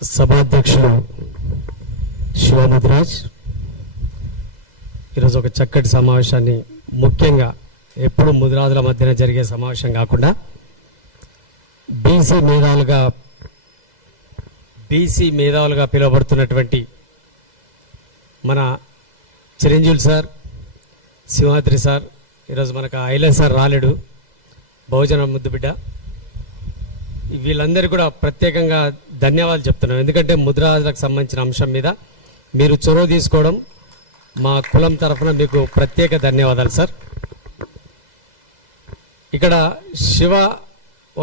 సభాధ్యక్షుడు శివముద్రాజ్ ఈరోజు ఒక చక్కటి సమావేశాన్ని, ముఖ్యంగా ఎప్పుడు ముద్రాజుల మధ్యన జరిగే సమావేశం కాకుండా బీసీ మేధావులుగా పిలువబడుతున్నటువంటి మన చిరంజీవి సార్, సింహాద్రి సార్, ఈరోజు మనకు ఐలే సార్ రాలేడు, బహుజన ముద్దుబిడ్డ, వీళ్ళందరూ కూడా ప్రత్యేకంగా ధన్యవాదాలు చెప్తున్నాం. ఎందుకంటే ముద్రాజులకు సంబంధించిన అంశం మీద మీరు చొరవ తీసుకోవడం మా కులం తరఫున మీకు ప్రత్యేక ధన్యవాదాలు సార్. ఇక్కడ శివ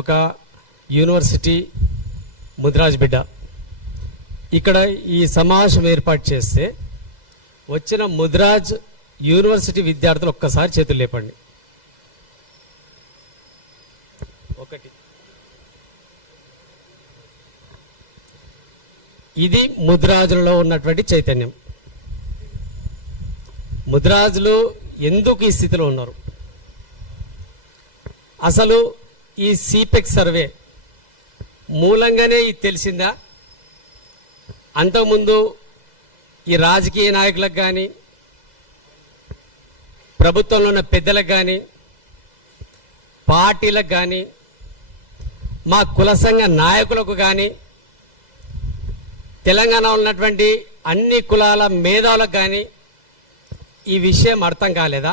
ఒక యూనివర్సిటీ ముద్రాజ్ బిడ్డ. ఇక్కడ ఈ సమావేశం ఏర్పాటు చేస్తే వచ్చిన ముద్రాజ్ యూనివర్సిటీ విద్యార్థులు ఒక్కసారి చేతులు లేపండి. ఒకటి, ఇది ముద్రాజులలో ఉన్నటువంటి చైతన్యం. ముద్రాజులు ఎందుకు ఈ స్థితిలో ఉన్నారు? అసలు ఈ సిపెక్ సర్వే మూలంగానే ఇది తెలిసిందా? అంతకుముందు ఈ రాజకీయ నాయకులకు కానీ, ప్రభుత్వంలో ఉన్న పెద్దలకు కానీ, పార్టీలకు కానీ, మా కుల సంఘ నాయకులకు కానీ, తెలంగాణలో ఉన్నటువంటి అన్ని కులాల మేధావులకు కానీ ఈ విషయం అర్థం కాలేదా?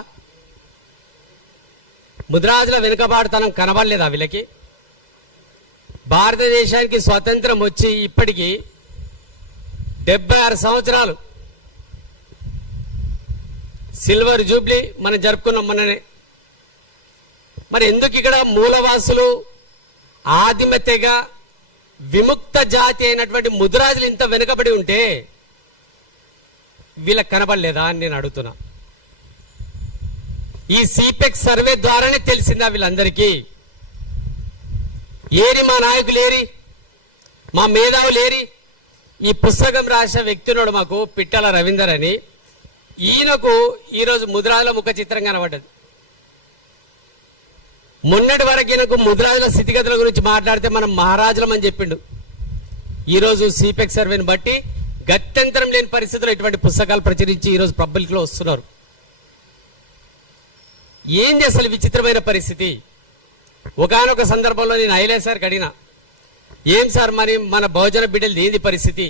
ముద్రాజుల వెనుకబాటుతనం కనబడలేదా వీళ్ళకి? భారతదేశానికి స్వాతంత్రం వచ్చి ఇప్పటికీ 76 సంవత్సరాలు, సిల్వర్ జూబ్లీ మనం జరుపుకున్నాం మొన్ననే. మరి ఎందుకు ఇక్కడ మూలవాసులు, ఆదిమత్యగా విముక్త జాతి అయినటువంటి ముద్రాజులు ఇంత వెనుకబడి ఉంటే వీళ్ళకి కనబడలేదా అని నేను అడుగుతున్నా. ఈ సిపెక్ సర్వే ద్వారానే తెలిసిందా వీళ్ళందరికీ? ఏరి మా నాయకులు ఏరి, మా మేధావులు ఏరి? ఈ పుస్తకం రాసిన వ్యక్తినోడు మాకు పిట్టల రవీందర్ అని, ఈయనకు ఈరోజు ముద్రాజుల ముఖ చిత్రం కనబడ్డది. మొన్నటి వరకు ఈయనకు ముద్రాజుల స్థితిగతుల గురించి మాట్లాడితే మనం మహారాజులం అని చెప్పిండు. ఈరోజు సిపెక్ సర్వేని బట్టి గత్యంతరం లేని పరిస్థితుల్లో ఇటువంటి పుస్తకాలు ప్రచురించి ఈరోజు పబ్లిక్ లో వస్తున్నారు. ఏంది అసలు విచిత్రమైన పరిస్థితి? ఒకానొక సందర్భంలో నేను ఐలే సార్కి అడిగినా, ఏం సార్ మరి మన బహుజన బిడ్డలు ఏంది పరిస్థితి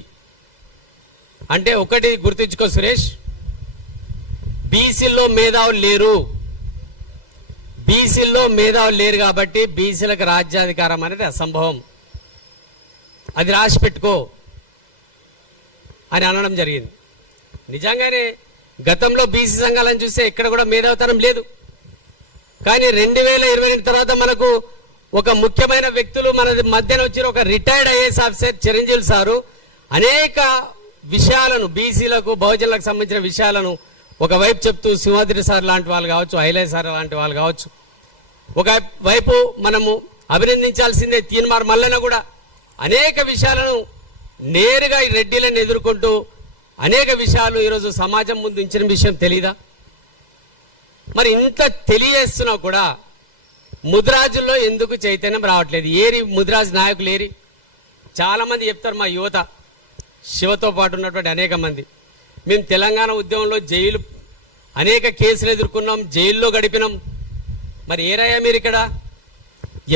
అంటే, ఒకటి గుర్తుంచుకో సురేష్, బీసీల్లో మేధావులు లేరు. బీసీల్లో మేధావులు లేరు కాబట్టి బీసీలకు రాజ్యాధికారం అనేది అసంభవం, అది రాసి పెట్టుకో అని అనడం జరిగింది. నిజంగానే గతంలో బీసీ సంఘాలను చూస్తే ఇక్కడ కూడా మేధావితనం లేదు. కానీ 2022 తర్వాత మనకు ఒక ముఖ్యమైన వ్యక్తులు మన మధ్యన వచ్చిన ఒక retired IAS officer Chiranjeevi sir అనేక విషయాలను, బీసీలకు బహుజనులకు సంబంధించిన విషయాలను ఒకవైపు చెప్తూ, సింహాద్రి సార్ లాంటి వాళ్ళు కావచ్చు, ఐలే సార్ లాంటి వాళ్ళు కావచ్చు, ఒకవైపు మనము అభినందించాల్సిందే తీన్మార్ మల్లన్న కూడా అనేక విషయాలను నేరుగా ఈ రెడ్డిలను ఎదుర్కొంటూ అనేక విషయాలు ఈరోజు సమాజం ముందు ఉంచిన విషయం తెలీదా? మరి ఇంత తెలియజేస్తున్నా కూడా ముద్రాజుల్లో ఎందుకు చైతన్యం రావట్లేదు? ఏరి ముద్రాజు నాయకులు ఏరి? చాలా మంది చెప్తారు, మా యువత, శివతో పాటు ఉన్నటువంటి అనేక మంది, మేము తెలంగాణ ఉద్యమంలో జైలు అనేక కేసులు ఎదుర్కొన్నాం, జైల్లో గడిపినాం. మరి ఏరయ్యా మీరు ఇక్కడ?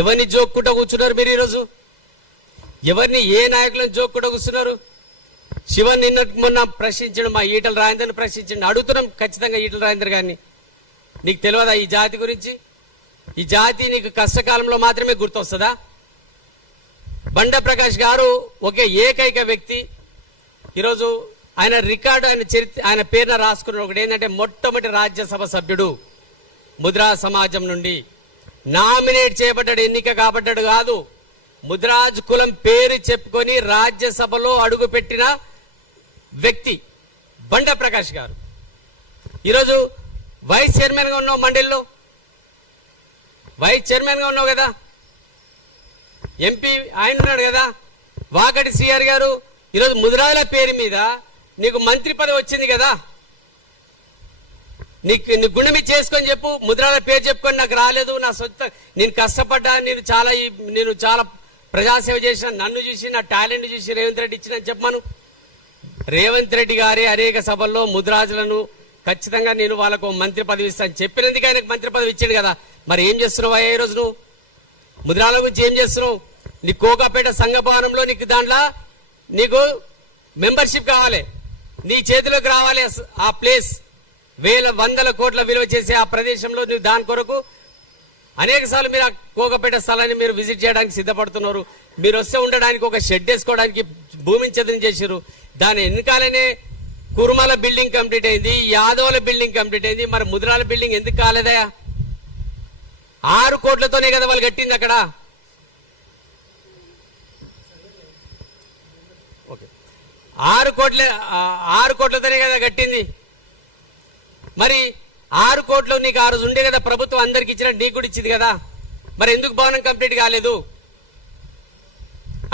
ఎవరిని జోక్కుంటూ కూర్చున్నారు మీరు ఈరోజు? ఎవరిని, ఏ నాయకులను జోక్కుంటూ కూర్చున్నారు? శివన్ నిన్న మొన్న ప్రశ్నించడం, మా ఈటల రాజేందర్ని ప్రశ్నించండి. అడుగుతున్నాం ఖచ్చితంగా ఈటల రాజేందర్ గారిని, నీకు తెలియదా ఈ జాతి గురించి? ఈ జాతి నీకు కష్టకాలంలో మాత్రమే గుర్తొస్తుందా? బండ ప్రకాష్ గారు ఒకే ఏకైక వ్యక్తి ఈరోజు ఆయన రికార్డు, ఆయన చరిత్ర, ఆయన పేరున రాసుకున్న ఒకటి ఏంటంటే, మొట్టమొదటి రాజ్యసభ సభ్యుడు ముద్రా సమాజం నుండి నామినేట్ చేయబడ్డాడు, ఎన్నిక కాబడ్డాడు కాదు. ముద్రాజ్ కులం పేరు చెప్పుకొని రాజ్యసభలో అడుగుపెట్టిన వ్యక్తి బండ ప్రకాష్ గారు. ఈరోజు వైస్ చైర్మన్ గా ఉన్నావు, మండలిలో వైస్ చైర్మన్ గా ఉన్నావు కదా, ఎంపీ ఆయన ఉన్నాడు కదా, వాకటి శ్రీహరి గారు. ఈరోజు ముద్రాజుల పేరు మీద నీకు మంత్రి పదవి వచ్చింది కదా, నీ గుండె మీద చేసుకొని చెప్పు, ముద్రాల పేరు చెప్పుకొని నాకు రాలేదు, నా సొంత, నేను కష్టపడ్డా, నేను చాలా ప్రజాసేవ చేసిన నన్ను చూసి నా టాలెంట్ చూసి రేవంత్ రెడ్డి ఇచ్చిన చెప్పమను. రేవంత్ రెడ్డి గారి అనేక సభల్లో ముదిరాజులను ఖచ్చితంగా నేను వాళ్ళకు మంత్రి పదవి ఇస్తాను చెప్పినందుకు ఆయనకు మంత్రి పదవి ఇచ్చాడు కదా. మరి ఏం చేస్తున్నావు ఈ రోజు నువ్వు ముదిరాల గురించి ఏం చేస్తున్నావు? నీ కోకాపేట సంఘ భవనంలో నీకు దాంట్లో నీకు మెంబర్షిప్ కావాలి, నీ చేతిలోకి రావాలి ఆ ప్లేస్. వేల వందల కోట్ల విలువ చేసే ఆ ప్రదేశంలో నువ్వు దాని కొరకు అనేక సార్లు మీరు ఆ కోకపేట స్థలాన్ని మీరు విజిట్ చేయడానికి సిద్ధపడుతున్నారు. మీరు వస్తే ఉండడానికి ఒక షెడ్ వేసుకోవడానికి భూమిని చదును చేశారు. దాని వెనకాలనే కురుమల బిల్డింగ్ కంప్లీట్ అయింది, యాదవుల బిల్డింగ్ కంప్లీట్ అయింది. మరి ముదిరాల బిల్డింగ్ ఎందుకు కాలేదయా? 6 కోట్లతోనే కదా వాళ్ళు కట్టింది అక్కడ. ఓకే, 6 కోట్లతోనే కదా కట్టింది. మరి 6 కోట్లు నీకు ఆ రోజు ఉండే కదా, ప్రభుత్వం అందరికి ఇచ్చినట్టు నీకు కూడా ఇచ్చింది కదా. మరి ఎందుకు భవనం కంప్లీట్ కాలేదు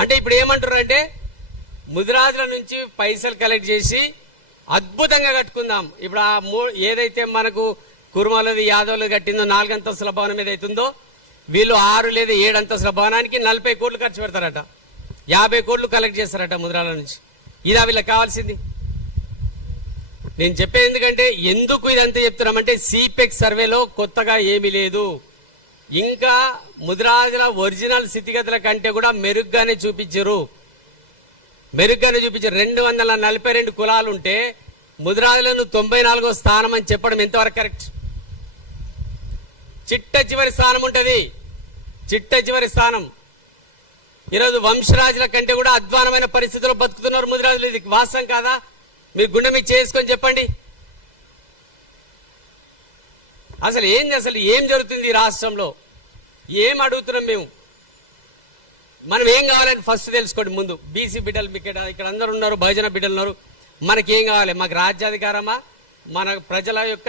అంటే ఇప్పుడు ఏమంటారు అంటే ముదిరాజుల నుంచి పైసలు కలెక్ట్ చేసి అద్భుతంగా కట్టుకుందాం. ఇప్పుడు ఆ ఏదైతే మనకు కురుమలది యాదవులు కట్టిందో 4 అంతస్తుల భవనం ఏదైతుందో వీళ్ళు 6 లేదా 7 అంతస్తుల భవనానికి 40 కోట్లు ఖర్చు పెడతారట, 50 కోట్లు కలెక్ట్ చేస్తారట ముదిరాల నుంచి. ఇదా వీళ్ళకి కావాల్సింది? నేను చెప్పేది ఎందుకంటే ఎందుకు ఇదంతా చెప్తున్నామంటే సిపెక్ సర్వేలో కొత్తగా ఏమీ లేదు. ఇంకా ముదిరాజుల ఒరిజినల్ స్థితిగతుల కంటే కూడా మెరుగ్గానే చూపించారు. 242 కులాలు ఉంటే ముదిరాజులను 94వ స్థానం అని చెప్పడం ఎంతవరకు కరెక్ట్? చిట్ట చివరి స్థానం ఉంటుంది, చిట్ట చివరి స్థానం. ఈరోజు వంశరాజుల కంటే కూడా అధ్వానమైన పరిస్థితుల్లో బతుకుతున్నారు ముదిరాజులు. ఇది వాస్తవం కాదా? మీరు గుండె మీద చేసుకొని చెప్పండి. అసలు ఏం జరుగుతుంది ఈ రాష్ట్రంలో? ఏం అడుగుతున్నాం మేము? మనం ఏం కావాలని ఫస్ట్ తెలుసుకోండి ముందు. బీసీ బిడ్డలు ఇక్కడ అందరు ఉన్నారు, బహుజన బిడ్డలు ఉన్నారు. మనకేం కావాలి? మాకు రాజ్యాధికారమా, మన ప్రజల యొక్క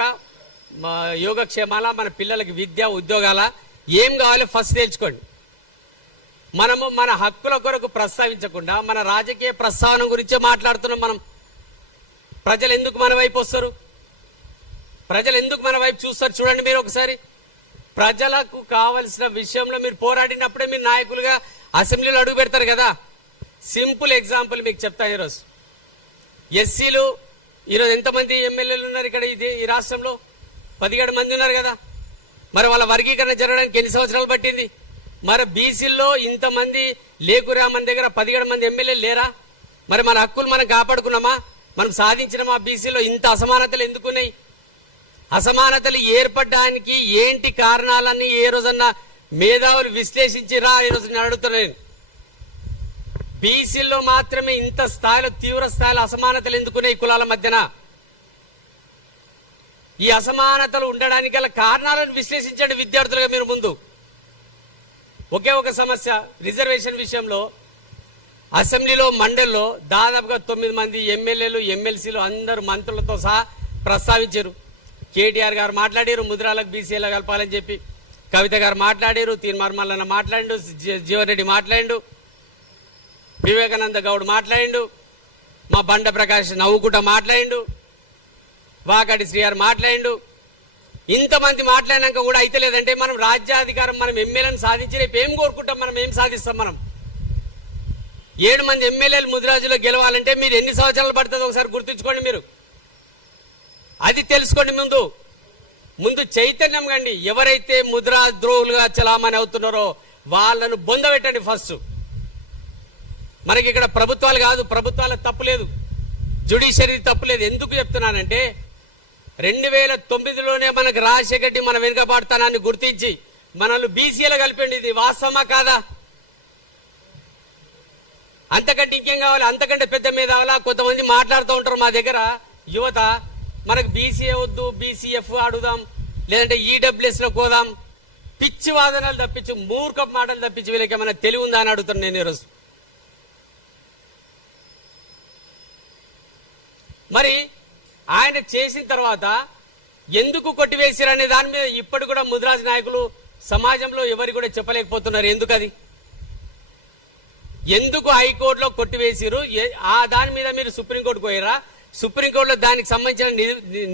యోగక్షేమాల, మన పిల్లలకి విద్య ఉద్యోగాల, ఏం కావాలి ఫస్ట్ తెలుసుకోండి. మనము మన హక్కుల కొరకు ప్రస్తావించకుండా మన రాజకీయ ప్రస్తావన గురించే మాట్లాడుతున్నాం. మనం ప్రజలు ఎందుకు మన వైపు వస్తారు? ప్రజలు ఎందుకు మన వైపు చూస్తారు? చూడండి మీరు ఒకసారి. ప్రజలకు కావలసిన విషయంలో మీరు పోరాడినప్పుడే మీరు నాయకులుగా అసెంబ్లీలో అడుగు పెడతారు కదా. సింపుల్ ఎగ్జాంపుల్ మీకు చెప్తాను. ఈరోజు ఎస్సీలు ఈరోజు ఎంతమంది ఎమ్మెల్యేలు ఉన్నారు ఇక్కడ ఈ రాష్ట్రంలో? 17 మంది ఉన్నారు కదా. మరి వాళ్ళ వర్గీకరణ జరగడానికి ఎన్ని సంవత్సరాలు పట్టింది? మరి బీసీల్లో ఇంతమంది లేకురా, మన దగ్గర 17 మంది ఎమ్మెల్యేలు లేరా? మరి మన హక్కులు మనం కాపాడుకున్నామా? మనం సాధించినమా? బీసీలో ఇంత అసమానతలు ఎందుకున్నాయి? అసమానతలు ఏర్పడడానికి ఏంటి కారణాలన్నీ ఏ రోజన్నా మేధావులు విశ్లేషించిరా? ఈ రోజు నేను అడుగుతున్నాను. బీసీల్లో మాత్రమే ఇంత స్థాయిలో, తీవ్ర స్థాయిలో అసమానతలు ఎందుకున్నాయి కులాల మధ్యన? ఈ అసమానతలు ఉండడానికి గల కారణాలను విశ్లేషించండి విద్యార్థులుగా మీరు ముందు. ఒకే ఒక సమస్య, రిజర్వేషన్ విషయంలో అసెంబ్లీలో మండలిలో దాదాపుగా 9 మంది ఎమ్మెల్యేలు, ఎమ్మెల్సీలు అందరూ మంత్రులతో సహా ప్రస్తావించారు. కేటీఆర్ గారు మాట్లాడారు ముదిరాలకు బీసీలో కలపాలని చెప్పి, కవిత గారు మాట్లాడారు, తీన్మార్ మల్లన్న మాట్లాడిండు, జీవన్ రెడ్డి మాట్లాడిండు, వివేకానంద గౌడ్ మాట్లాడిండు, మా బండ ప్రకాష్ నవ్వుకుంటా మాట్లాడిండు, వాకాటి శ్రీగారు మాట్లాడిండు. ఇంతమంది మాట్లాడినాక కూడా అయితే లేదంటే మనం రాజ్యాధికారం, మనం ఎమ్మెల్యేలను సాధించి రేపు ఏం కోరుకుంటాం? మనం ఏం సాధిస్తాం? మనం 7 మంది ఎమ్మెల్యేలు ముదిరాజులో గెలవాలంటే మీరు ఎన్ని సంవత్సరాలు పడుతుందో ఒకసారి గుర్తుంచుకోండి. మీరు అది తెలుసుకోండి. ముందు చైతన్యం కండి. ఎవరైతే ముద్రా ద్రోహులుగా చలామణి అవుతున్నారో వాళ్ళను బొందబెట్టండి ఫస్ట్. మనకి ఇక్కడ ప్రభుత్వాలు కాదు, ప్రభుత్వాల తప్పు లేదు, జ్యుడిషియరీ తప్పు లేదు. ఎందుకు చెప్తున్నానంటే 2009లోనే మనకు రాజశేఖర్ రెడ్డి మన వెనుకబాటుతనాన్ని గుర్తించి మనల్ని బీసీలో కలిపండి. ఇది వాస్తవమా కాదా? అంతకంటే ఇంకేం కావాలి? అంతకంటే పెద్ద మేధావులా? కొంతమంది మాట్లాడుతూ ఉంటారు మా దగ్గర యువత, మనకు బీసీఏ వద్దు, బీసీఎఫ్ అడుగుదాం, లేదంటే ఈడబ్ల్యూఎస్ లో పోదాం. పిచ్చి వాదనలు తప్పించి, మూర్ఖపు మాటలు తప్పించి వీళ్ళకి ఏమైనా తెలివి ఉందా అని అడుగుతాను నేను ఈరోజు. మరి ఆయన చేసిన తర్వాత ఎందుకు కొట్టివేశారనే దాని మీద ఇప్పటి కూడా ముదిరాజు నాయకులు సమాజంలో ఎవరు కూడా చెప్పలేకపోతున్నారు. ఎందుకు అది? ఎందుకు హైకోర్టులో కొట్టివేసారు? ఆ దాని మీద మీరు సుప్రీంకోర్టుకు పోయారా? సుప్రీంకోర్టులో దానికి సంబంధించిన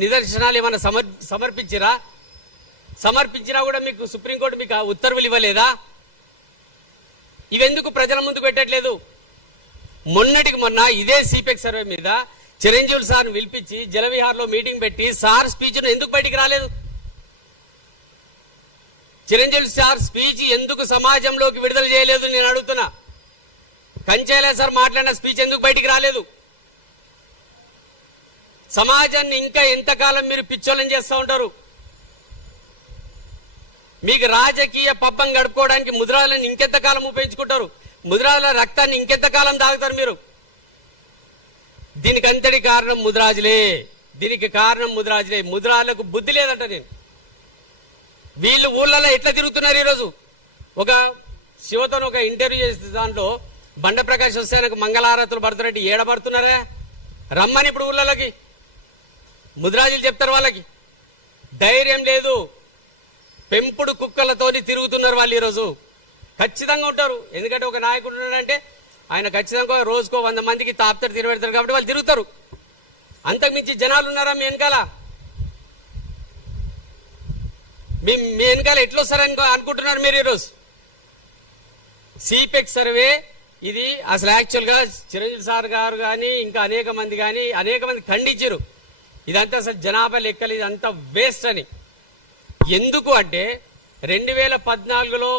నిదర్శనాలు ఏమైనా సమర్పించిరా? సమర్పించినా కూడా మీకు సుప్రీంకోర్టు మీకు ఉత్తర్వులు ఇవ్వలేదా? ఇవెందుకు ప్రజల ముందుకు పెట్టట్లేదు? మొన్నటికి మొన్న ఇదే సిపెక్ సర్వే మీద చిరంజీవి సార్ను పిలిపించి జలవిహార్లో మీటింగ్ పెట్టి సార్ స్పీచ్ ఎందుకు బయటికి రాలేదు? చిరంజీవి సార్ స్పీచ్ ఎందుకు సమాజంలోకి విడుదల చేయలేదు నేను అడుగుతున్నా. కంచేలా సార్ మాట్లాడిన స్పీచ్ ఎందుకు బయటికి రాలేదు? సమాజాన్ని ఇంకా ఎంతకాలం మీరు పిచ్చోళ్ళని చేస్తూ ఉంటారు? మీకు రాజకీయ పబ్బం గడుపుకోవడానికి ముద్రాలను ఇంకెంతకాలం ఉపయోగించుకుంటారు? ముద్రాల రక్తాన్ని ఇంకెంతకాలం తాగుతారు మీరు? దీనికి అంతటి కారణం ముద్రాజులే. దీనికి కారణం ముద్రాజులే. ముద్రాలకు బుద్ధి లేదంట. నేను వీళ్ళు ఊళ్ళలో ఎట్లా తిరుగుతున్నారు ఈరోజు? ఒక శివతో ఒక ఇంటర్వ్యూ చేసే దాంట్లో బండ ప్రకాష్ వస్తే నాకు మంగళారతులు పడుతున్నట్టు ఏడబడుతున్నారా? రమ్మని ఇప్పుడు ఊళ్ళలోకి ముద్రాజులు చెప్తారు. వాళ్ళకి ధైర్యం లేదు. పెంపుడు కుక్కలతోని తిరుగుతున్నారు వాళ్ళు ఈరోజు. ఖచ్చితంగా ఉంటారు. ఎందుకంటే ఒక నాయకుడు ఉన్నాడంటే ఆయన ఖచ్చితంగా రోజుకో 100 మందికి తాపుతారు, తిరగబెడతారు కాబట్టి వాళ్ళు తిరుగుతారు. అంతకుమించి జనాలు ఉన్నారా మీ వెనకాల? మీ వెనకాల ఎట్లా వస్తారని అనుకుంటున్నారు మీరు ఈరోజు? సిపెక్ సర్వే ఇది అసలు యాక్చువల్గా చిరంజీవి సార్ గారు కానీ ఇంకా అనేక మంది ఖండించారు. ఇదంతా అసలు జనాభా లెక్కలు ఇదంతా వేస్ట్ అని. ఎందుకు అంటే 2014లో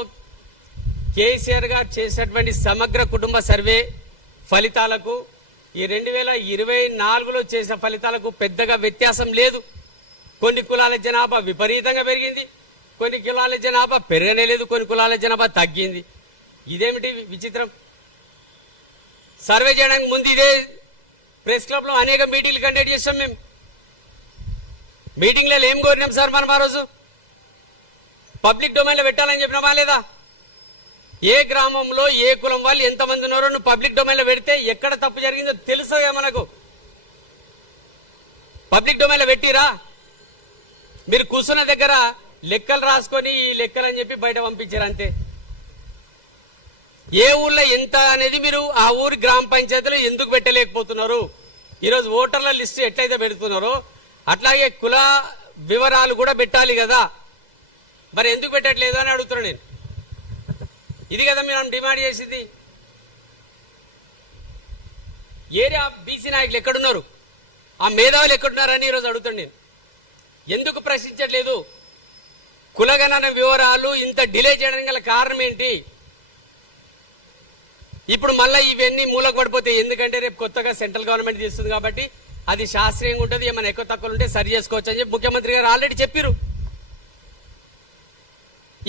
కేసీఆర్ గారు చేసినటువంటి సమగ్ర కుటుంబ సర్వే ఫలితాలకు ఈ 2024లో చేసిన ఫలితాలకు పెద్దగా వ్యత్యాసం లేదు. కొన్ని కులాల జనాభా విపరీతంగా పెరిగింది, కొన్ని కులాల జనాభా పెరగనే లేదు, కొన్ని కులాల జనాభా తగ్గింది. ఇదేమిటి విచిత్రం? సర్వే చేయడానికి ముందు ఇదే ప్రెస్ క్లబ్లో అనేక మీటింగ్లు కండక్ట్ చేస్తాం. మేము మీటింగ్లలో ఏం కోరినాం సార్? మనం ఆ రోజు పబ్లిక్ డొమైన్లో పెట్టాలని చెప్పినామా లేదా? ఏ గ్రామంలో ఏ కులం వాళ్ళు ఎంతమంది ఉన్నారో నువ్వు పబ్లిక్ డొమైన్లో పెడితే ఎక్కడ తప్పు జరిగిందో తెలుసుగా మనకు. పబ్లిక్ డొమైన్లో పెట్టిరా? మీరు కూర్చున్న దగ్గర లెక్కలు రాసుకొని ఈ లెక్కలు అని చెప్పి బయట పంపించారు అంతే. ఏ ఊళ్ళో ఎంత అనేది మీరు ఆ ఊరి గ్రామ పంచాయతీలో ఎందుకు పెట్టలేకపోతున్నారు? ఈరోజు ఓటర్ల లిస్టు ఎట్లయితే పెడుతున్నారో అట్లాగే కుల వివరాలు కూడా పెట్టాలి కదా, మరి ఎందుకు పెట్టట్లేదు అని అడుగుతున్నా నేను. ఇది కదా మీరు డిమాండ్ చేసింది. ఏరియా బీసీ నాయకులు ఎక్కడున్నారు? ఆ మేధావులు ఎక్కడున్నారని ఈరోజు అడుగుతాను నేను. ఎందుకు ప్రశ్నించట్లేదు? కులగణన వివరాలు ఇంత డిలే చేయడానికి గల కారణం ఏంటి? ఇప్పుడు మళ్ళీ ఇవన్నీ మూలకు పడిపోతాయి. ఎందుకంటే రేపు కొత్తగా సెంట్రల్ గవర్నమెంట్ తీస్తుంది కాబట్టి అది శాస్త్రీయంగా ఉంటుంది. ఏమైనా ఎక్కువ తక్కువలు ఉంటే సరి చేసుకోవచ్చు అని చెప్పి ముఖ్యమంత్రి గారు ఆల్రెడీ చెప్పారు.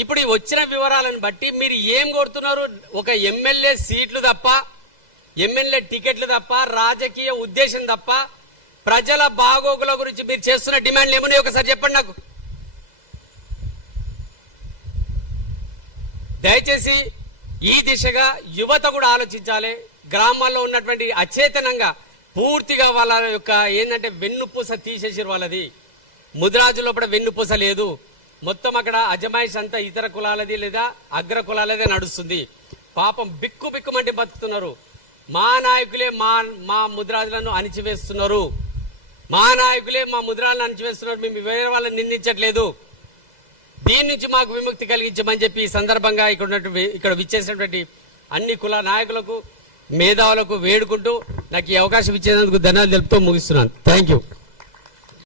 ఇప్పుడు ఈ వచ్చిన వివరాలను బట్టి మీరు ఏం కోరుతున్నారు? ఒక ఎమ్మెల్యే సీట్లు తప్ప, ఎమ్మెల్యే టికెట్లు తప్ప, రాజకీయ ఉద్దేశం తప్ప ప్రజల బాగోగుల గురించి మీరు చేస్తున్న డిమాండ్లు ఏమున్నాయి ఒకసారి చెప్పండి నాకు. దయచేసి ఈ దిశగా యువత కూడా ఆలోచించాలి. గ్రామాల్లో ఉన్నటువంటి అచేతనంగా పూర్తిగా వాళ్ళ యొక్క ఏంటంటే వెన్నుపూస తీసేసారు వాళ్ళది. ముద్రాజు లోపల వెన్నుపూస లేదు. మొత్తం అక్కడ అజమాయిష్ అంతా ఇతర కులాలది లేదా అగ్ర కులాలదే నడుస్తుంది. పాపం బిక్కుమంటే బతుకుతున్నారు. మా నాయకులే మా ముద్రాజులను అణిచివేస్తున్నారు. మా నాయకులే మా ముద్రాలను అణిచివేస్తున్నారు. మేము వేరే వాళ్ళని నిందించట్లేదు. దీని నుంచి మాకు విముక్తి కలిగించమని చెప్పి ఈ సందర్భంగా ఇక్కడ విచ్చేసినటువంటి అన్ని కుల నాయకులకు మేధావులకు వేడుకుంటూ నాకు ఈ అవకాశం ఇచ్చేందుకు ధన్యవాదాలు తెలుపుతూ ముగిస్తున్నాను. Thank you.